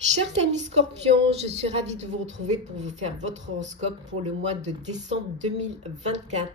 Chers amis Scorpions, je suis ravie de vous retrouver pour vous faire votre horoscope pour le mois de décembre 2024,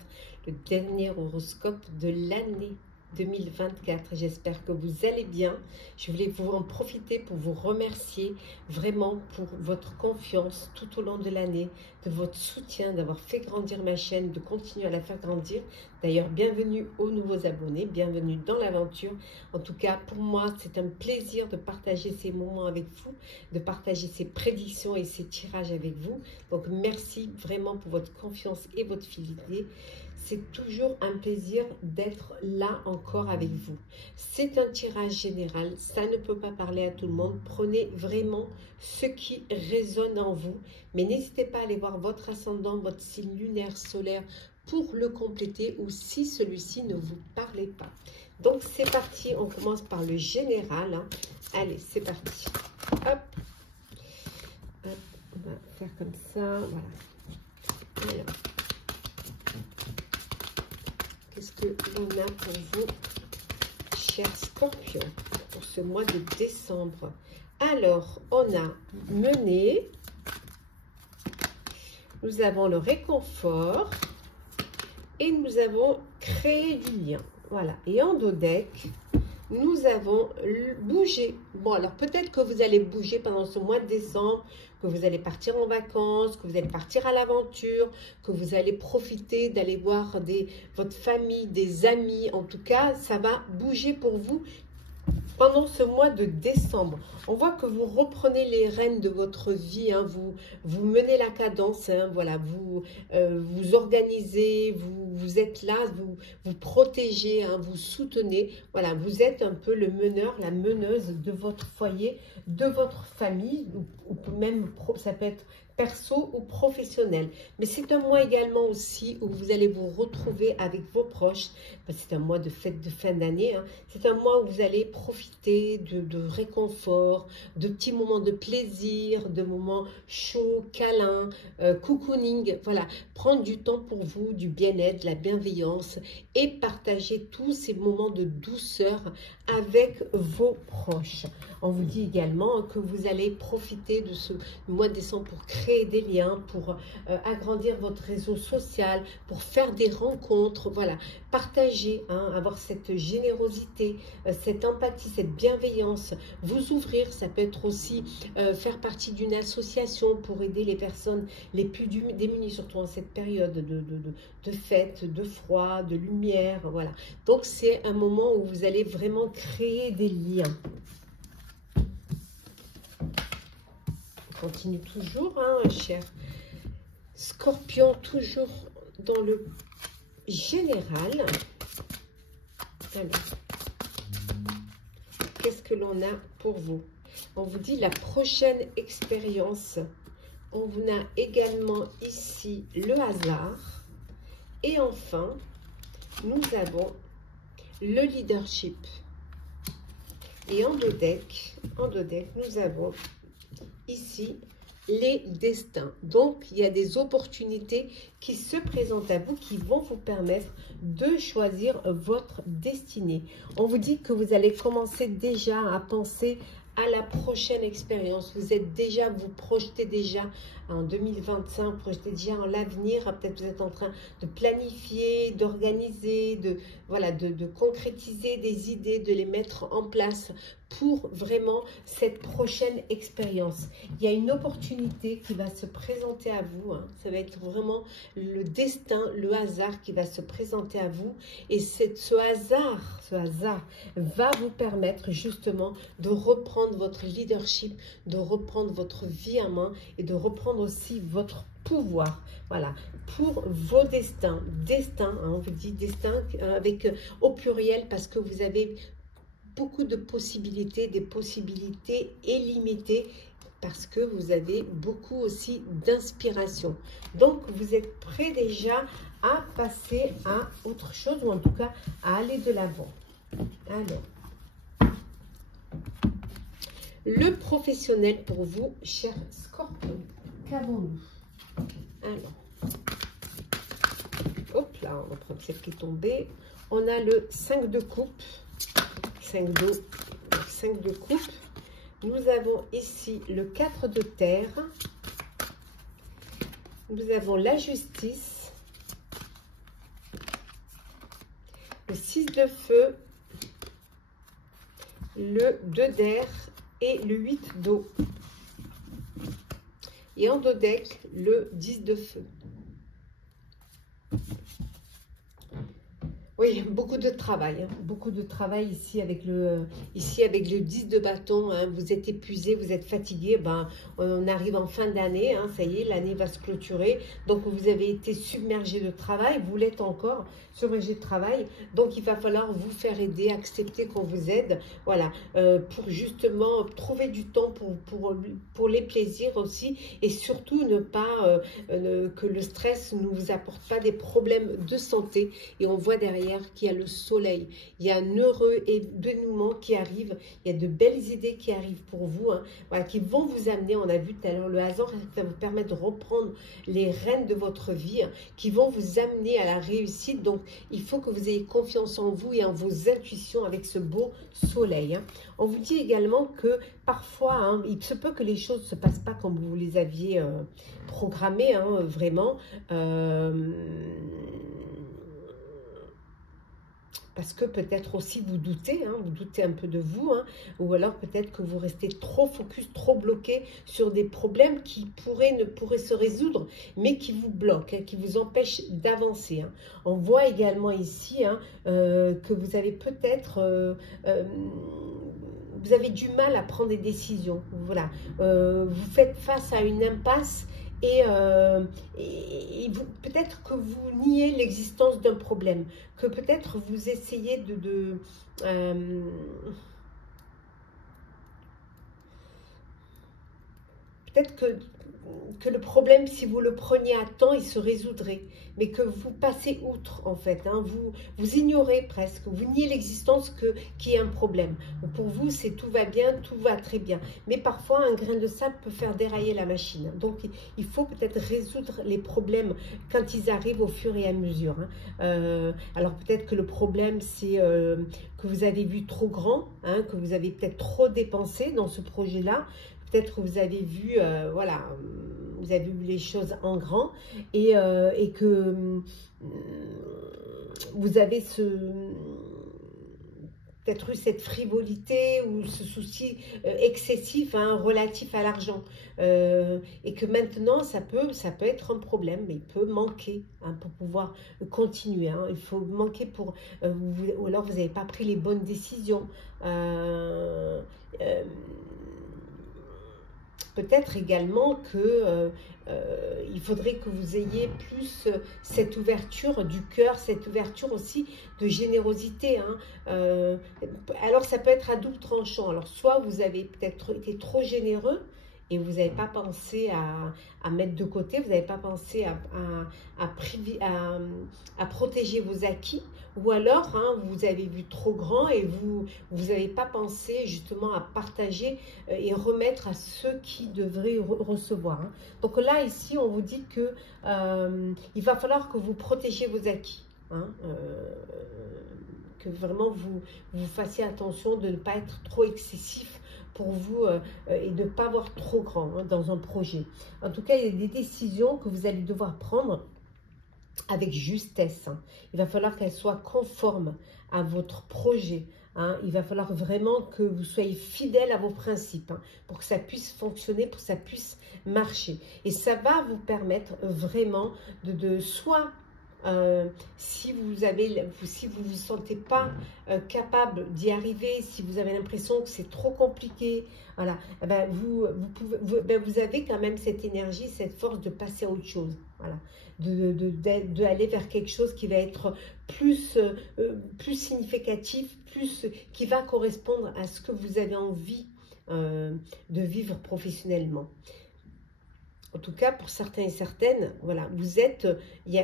le dernier horoscope de l'année 2024. J'espère que vous allez bien. Je voulais vous en profiter pour vous remercier vraiment pour votre confiance tout au long de l'année, de votre soutien, d'avoir fait grandir ma chaîne, de continuer à la faire grandir. D'ailleurs, bienvenue aux nouveaux abonnés, bienvenue dans l'aventure. En tout cas, pour moi, c'est un plaisir de partager ces moments avec vous, de partager ces prédictions et ces tirages avec vous. Donc, merci vraiment pour votre confiance et votre fidélité. C'est toujours un plaisir d'être là encore avec vous. C'est un tirage général, ça ne peut pas parler à tout le monde. Prenez vraiment ce qui résonne en vous, mais n'hésitez pas à aller voir votre ascendant, votre signe lunaire, solaire pour le compléter ou si celui-ci ne vous parlait pas. Donc c'est parti, on commence par le général. Hein. Allez, c'est parti. Hop. Hop, on va faire comme ça, voilà. Alors. Qu'est-ce que l'on a pour vous, chers Scorpions, pour ce mois de décembre? Alors, on a mené, nous avons le réconfort et nous avons créé du lien. Voilà. Et en dos deck, nous avons bougé. Bon, alors peut-être que vous allez bouger pendant ce mois de décembre, que vous allez partir en vacances, que vous allez partir à l'aventure, que vous allez profiter d'aller voir votre famille, des amis. En tout cas, ça va bouger pour vous pendant ce mois de décembre. On voit que vous reprenez les rênes de votre vie, hein, vous menez la cadence, hein, voilà, vous vous organisez, vous êtes là, vous protégez, hein, vous soutenez. Voilà, vous êtes un peu le meneur, la meneuse de votre foyer, de votre famille, ou même ça peut être perso ou professionnel. Mais c'est un mois également aussi où vous allez vous retrouver avec vos proches. C'est un mois de fête de fin d'année. Hein. C'est un mois où vous allez profiter de réconfort, de petits moments de plaisir, de moments chauds, câlins, cocooning. Voilà, prendre du temps pour vous, du bien-être, de la bienveillance et partager tous ces moments de douceur avec vos proches. On vous dit également que vous allez profiter de ce mois de décembre pour créer des liens, pour agrandir votre réseau social, pour faire des rencontres, voilà, partager, hein, avoir cette générosité, cette empathie, cette bienveillance, vous ouvrir, ça peut être aussi faire partie d'une association pour aider les personnes les plus démunies, surtout en cette période de fête, de froid, de lumière, voilà. Donc c'est un moment où vous allez vraiment créer des liens. Continue toujours, hein, cher Scorpion, toujours dans le général. Alors, qu'est-ce que l'on a pour vous? On vous dit la prochaine expérience. On vous a également ici le hasard. Et enfin, nous avons le leadership. Et en dos deck, nous avons ici les destins. Donc il y a des opportunités qui se présentent à vous, qui vont vous permettre de choisir votre destinée. On vous dit que vous allez commencer déjà à penser à la prochaine expérience. Vous êtes déjà, vous projetez déjà en 2025, vous projetez déjà en l'avenir. Peut-être vous êtes en train de planifier, d'organiser, de concrétiser des idées, de les mettre en place pour vraiment cette prochaine expérience. Il y a une opportunité qui va se présenter à vous. Hein. Ça va être vraiment le destin, le hasard qui va se présenter à vous. Et ce hasard va vous permettre justement de reprendre votre leadership, de reprendre votre vie en main et de reprendre aussi votre pouvoir. Voilà, pour vos destins. Destin, hein, on vous dit destin avec au pluriel parce que vous avez beaucoup de possibilités, des possibilités illimitées parce que vous avez beaucoup aussi d'inspiration. Donc, vous êtes prêt déjà à passer à autre chose ou en tout cas à aller de l'avant. Alors, le professionnel pour vous, cher Scorpion, qu'avons-nous? Alors, hop là, on va prendre celle qui est tombée. On a le 5 de coupe. 5 de coupe. Nous avons ici le 4 de terre. Nous avons la justice. Le 6 de feu. Le 2 d'air et le 8 d'eau. Et en dos deck, le 10 de feu. Oui, beaucoup de travail, hein, beaucoup de travail ici avec le 10 de bâton. Hein, vous êtes épuisé, vous êtes fatigué. Ben, on arrive en fin d'année, hein, ça y est, l'année va se clôturer. Donc, vous avez été submergé de travail, vous l'êtes encore, submergé de travail. Donc, il va falloir vous faire aider, accepter qu'on vous aide. Voilà, pour justement trouver du temps pour les plaisirs aussi. Et surtout, ne pas que le stress ne vous apporte pas des problèmes de santé. Et on voit derrière qu'il y a le soleil, il y a un heureux dénouement qui arrive, il y a de belles idées qui arrivent pour vous, hein, voilà, qui vont vous amener, on a vu tout à l'heure, le hasard va vous permettre de reprendre les rênes de votre vie, hein, qui vont vous amener à la réussite. Donc, il faut que vous ayez confiance en vous et en vos intuitions avec ce beau soleil. Hein. On vous dit également que parfois, hein, il se peut que les choses ne se passent pas comme vous les aviez programmées, hein, vraiment. Parce que peut-être aussi vous doutez, hein, vous doutez un peu de vous, hein, ou alors peut-être que vous restez trop focus, trop bloqué sur des problèmes qui ne pourraient se résoudre, mais qui vous bloquent, hein, qui vous empêchent d'avancer. Hein. On voit également ici hein, que vous avez peut-être... vous avez du mal à prendre des décisions. Voilà, vous faites face à une impasse. Et peut-être que vous niez l'existence d'un problème, que peut-être vous essayez peut-être que le problème, si vous le preniez à temps, il se résoudrait. Mais que vous passez outre, en fait. Hein, vous ignorez presque, vous niez l'existence qu'il y ait un problème. Pour vous, c'est tout va bien, tout va très bien. Mais parfois, un grain de sable peut faire dérailler la machine. Donc, il faut peut-être résoudre les problèmes quand ils arrivent au fur et à mesure. Hein. Alors, peut-être que le problème, c'est que vous avez vu trop grand, hein, que vous avez peut-être trop dépensé dans ce projet-là. Peut-être que vous avez vu, voilà, vous avez vu les choses en grand et que vous avez peut-être eu cette frivolité ou ce souci excessif, hein, relatif à l'argent. Et que maintenant, ça peut être un problème, mais il peut manquer hein, pour pouvoir continuer. Hein. Il faut manquer pour... ou alors, vous n'avez pas pris les bonnes décisions. Peut-être également que il faudrait que vous ayez plus cette ouverture du cœur, cette ouverture aussi de générosité. Hein. Alors, ça peut être à double tranchant. Alors, soit vous avez peut-être été trop généreux et vous n'avez pas pensé à mettre de côté, vous n'avez pas pensé à protéger vos acquis, ou alors hein, vous avez vu trop grand et vous n'avez pas pensé justement à partager et remettre à ceux qui devraient recevoir. Hein. Donc là, ici, on vous dit que il va falloir que vous protégiez vos acquis. Hein, que vraiment vous fassiez attention de ne pas être trop excessif pour vous et de ne pas voir trop grand hein, dans un projet. En tout cas, il y a des décisions que vous allez devoir prendre avec justesse. Hein. Il va falloir qu'elles soient conformes à votre projet. Hein. Il va falloir vraiment que vous soyez fidèle à vos principes hein, pour que ça puisse fonctionner, pour que ça puisse marcher. Et ça va vous permettre vraiment de soit... si vous vous sentez pas capable d'y arriver, si vous avez l'impression que c'est trop compliqué, voilà, eh ben vous avez quand même cette énergie, cette force de passer à autre chose, voilà, d'aller vers quelque chose qui va être plus significatif, qui va correspondre à ce que vous avez envie de vivre professionnellement. En tout cas, pour certains et certaines, voilà,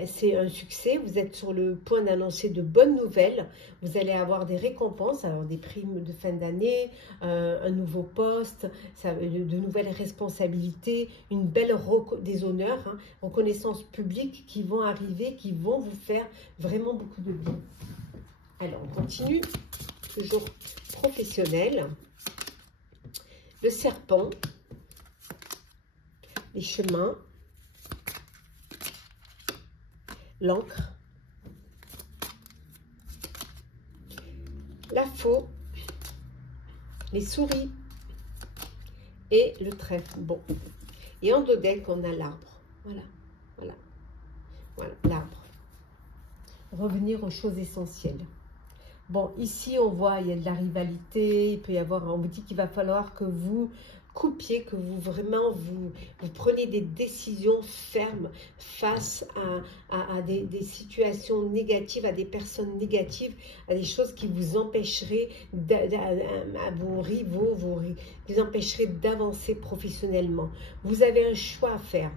c'est un succès, vous êtes sur le point d'annoncer de bonnes nouvelles, vous allez avoir des récompenses, alors des primes de fin d'année, un nouveau poste, de nouvelles responsabilités, une belle des honneurs, hein, reconnaissance publique qui vont arriver, qui vont vous faire vraiment beaucoup de bien. Alors, on continue, toujours professionnel. le serpent, les chemins, l'encre, la faux, les souris et le trèfle. Bon. Et en dos deck, on a l'arbre. Voilà, voilà, voilà, l'arbre. Revenir aux choses essentielles. Bon, ici, on voit, il y a de la rivalité, il peut y avoir, on vous dit qu'il va falloir que vous coupiez, que vous vraiment, vous preniez des décisions fermes face à des situations négatives, à des personnes négatives, à des choses qui vous empêcheraient, à vos rivaux, vous empêcheraient d'avancer professionnellement. Vous avez un choix à faire.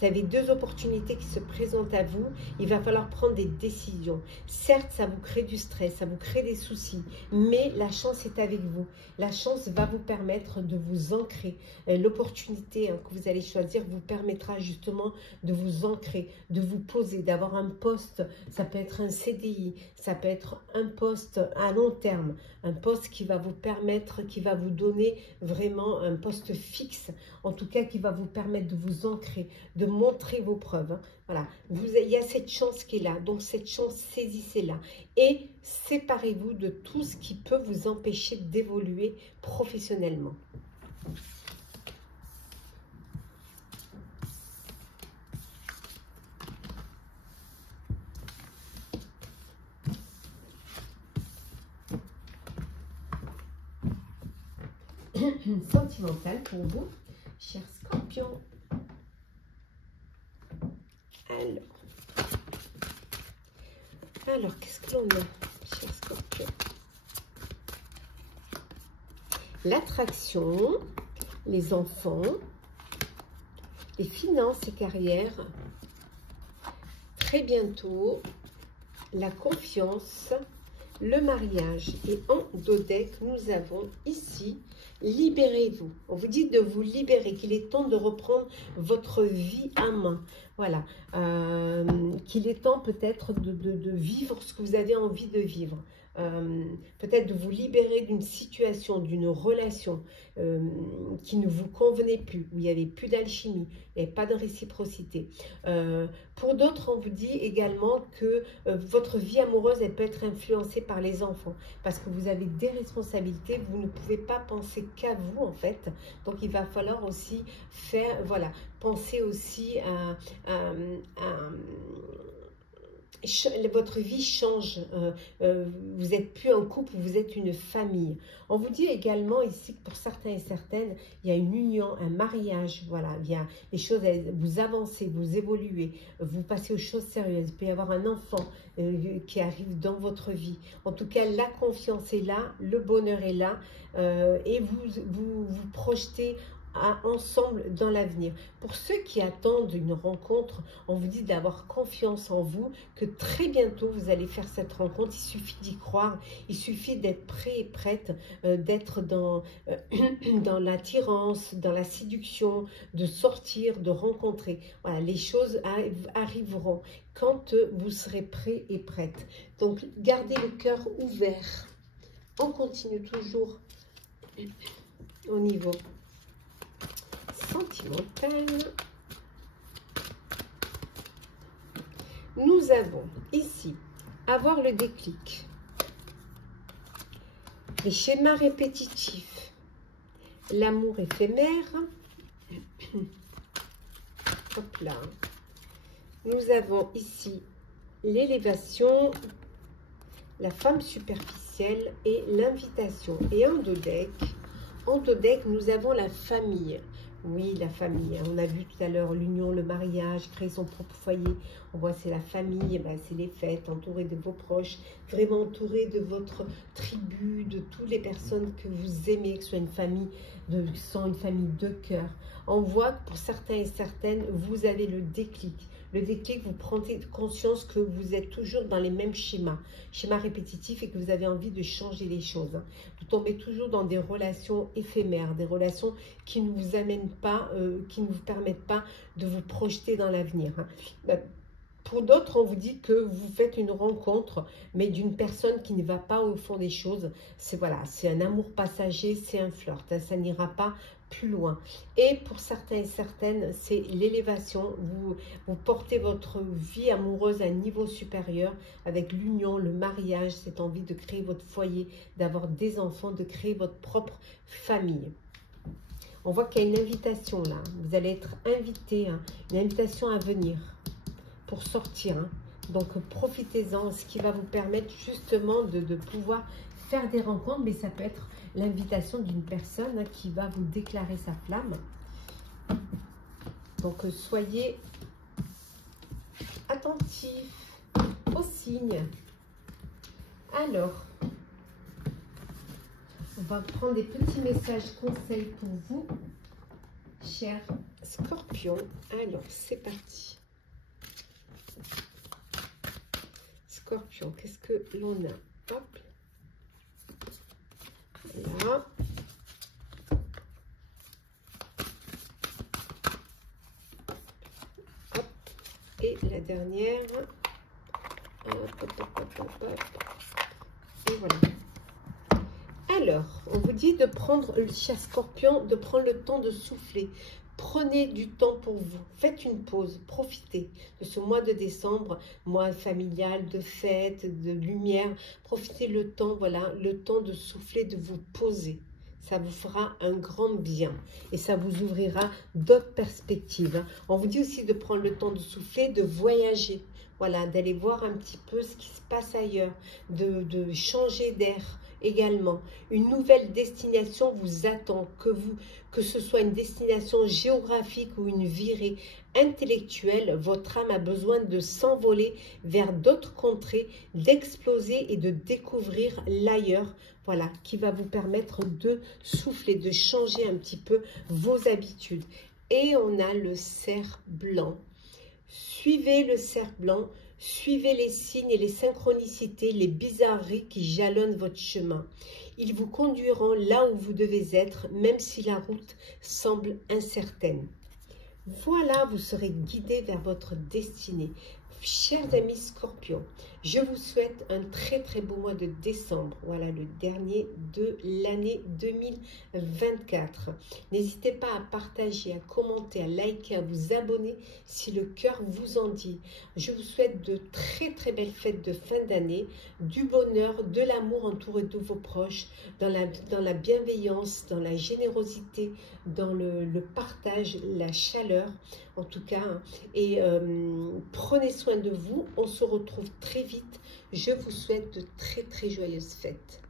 Vous avez deux opportunités qui se présentent à vous. Il va falloir prendre des décisions. Certes, ça vous crée du stress, ça vous crée des soucis, mais la chance est avec vous. La chance va vous permettre de vous ancrer. L'opportunité que vous allez choisir vous permettra justement de vous ancrer, de vous poser, d'avoir un poste. Ça peut être un CDI, ça peut être un poste à long terme, un poste qui va vous permettre, qui va vous donner vraiment un poste fixe, en tout cas qui va vous permettre de vous ancrer, de montrer vos preuves. Hein. Voilà, il y a cette chance qui est là, donc cette chance, saisissez-la et séparez-vous de tout ce qui peut vous empêcher d'évoluer professionnellement. Sentimental pour vous, chers scorpions. Alors qu'est-ce que l'on a, chers scorpions? L'attraction, les enfants, les finances et carrières. Très bientôt, la confiance, le mariage. Et en dos deck, nous avons ici libérez-vous. On vous dit de vous libérer, qu'il est temps de reprendre votre vie à main. Voilà, qu'il est temps peut-être de vivre ce que vous avez envie de vivre. Peut-être de vous libérer d'une situation, d'une relation qui ne vous convenait plus, où il n'y avait plus d'alchimie, il n'y avait pas de réciprocité. Pour d'autres, on vous dit également que votre vie amoureuse, elle peut être influencée par les enfants, parce que vous avez des responsabilités, vous ne pouvez pas penser qu'à vous en fait, donc il va falloir aussi faire, voilà, penser aussi votre vie change, vous n'êtes plus un couple, vous êtes une famille. On vous dit également ici que pour certains et certaines, il y a une union, un mariage, voilà, il y a les choses, vous avancez, vous évoluez, vous passez aux choses sérieuses, il peut y avoir un enfant qui arrive dans votre vie. En tout cas, la confiance est là, le bonheur est là, et vous projetez ensemble dans l'avenir. Pour ceux qui attendent une rencontre, on vous dit d'avoir confiance en vous, que très bientôt vous allez faire cette rencontre. Il suffit d'y croire, il suffit d'être prêt et prête, d'être dans l'attirance, dans la séduction, de sortir, de rencontrer. Voilà, les choses arriveront quand vous serez prêt et prête. Donc gardez le cœur ouvert. On continue toujours au niveau sentimental. Nous avons ici avoir le déclic, les schémas répétitifs, l'amour éphémère. Hop là. Nous avons ici l'élévation, la femme superficielle et l'invitation. Et en dos deck, nous avons la famille. Oui, la famille. On a vu tout à l'heure l'union, le mariage, créer son propre foyer. On voit c'est la famille, ben, c'est les fêtes, entouré de vos proches, vraiment entouré de votre tribu, de toutes les personnes que vous aimez, que ce soit une famille de sang, une famille de cœur. On voit que pour certains et certaines, vous avez le déclic. Le déclic, vous prenez conscience que vous êtes toujours dans les mêmes schémas répétitifs et que vous avez envie de changer les choses. Vous tombez toujours dans des relations éphémères, des relations qui ne vous amènent pas, qui ne vous permettent pas de vous projeter dans l'avenir. Pour d'autres, on vous dit que vous faites une rencontre, mais d'une personne qui ne va pas au fond des choses. C'est voilà, c'est un amour passager, c'est un flirt, hein, ça n'ira pas plus loin. Et pour certains et certaines, c'est l'élévation. Vous portez votre vie amoureuse à un niveau supérieur avec l'union, le mariage, cette envie de créer votre foyer, d'avoir des enfants, de créer votre propre famille. On voit qu'il y a une invitation là. Vous allez être invité, hein, une invitation à venir pour sortir. Hein. Donc profitez-en, ce qui va vous permettre justement de pouvoir faire des rencontres, mais ça peut être l'invitation d'une personne, hein, qui va vous déclarer sa flamme. Donc soyez attentifs aux signes. Alors, on va prendre des petits messages conseils pour vous, chers scorpions. Alors, c'est parti. Scorpion, qu'est-ce que l'on a? Hop. Voilà. Hop. Et la dernière. Hop, hop, hop, hop, hop. Et voilà. Alors, on vous dit de prendre, cher Scorpion, de prendre le temps de souffler. Prenez du temps pour vous. Faites une pause. Profitez de ce mois de décembre, mois familial, de fête, de lumière. Profitez le temps, voilà, le temps de souffler, de vous poser. Ça vous fera un grand bien et ça vous ouvrira d'autres perspectives. On vous dit aussi de prendre le temps de souffler, de voyager. Voilà, d'aller voir un petit peu ce qui se passe ailleurs, de changer d'air également. Une nouvelle destination vous attend, que ce soit une destination géographique ou une virée intellectuelle. Votre âme a besoin de s'envoler vers d'autres contrées, d'exploser et de découvrir l'ailleurs. Voilà, qui va vous permettre de souffler, de changer un petit peu vos habitudes. Et on a le cerf blanc. Suivez le cerf blanc, suivez les signes et les synchronicités, les bizarreries qui jalonnent votre chemin. Ils vous conduiront là où vous devez être, même si la route semble incertaine. Voilà, vous serez guidé vers votre destinée. Chers amis Scorpions, je vous souhaite un très très beau mois de décembre. Voilà, le dernier de l'année 2024. N'hésitez pas à partager, à commenter, à liker, à vous abonner si le cœur vous en dit. Je vous souhaite de très très belles fêtes de fin d'année, du bonheur, de l'amour entouré de vos proches, dans la bienveillance, dans la générosité, dans le partage, la chaleur en tout cas. Hein. Et prenez soin de vous. On se retrouve très vite. Je vous souhaite de très très joyeuses fêtes.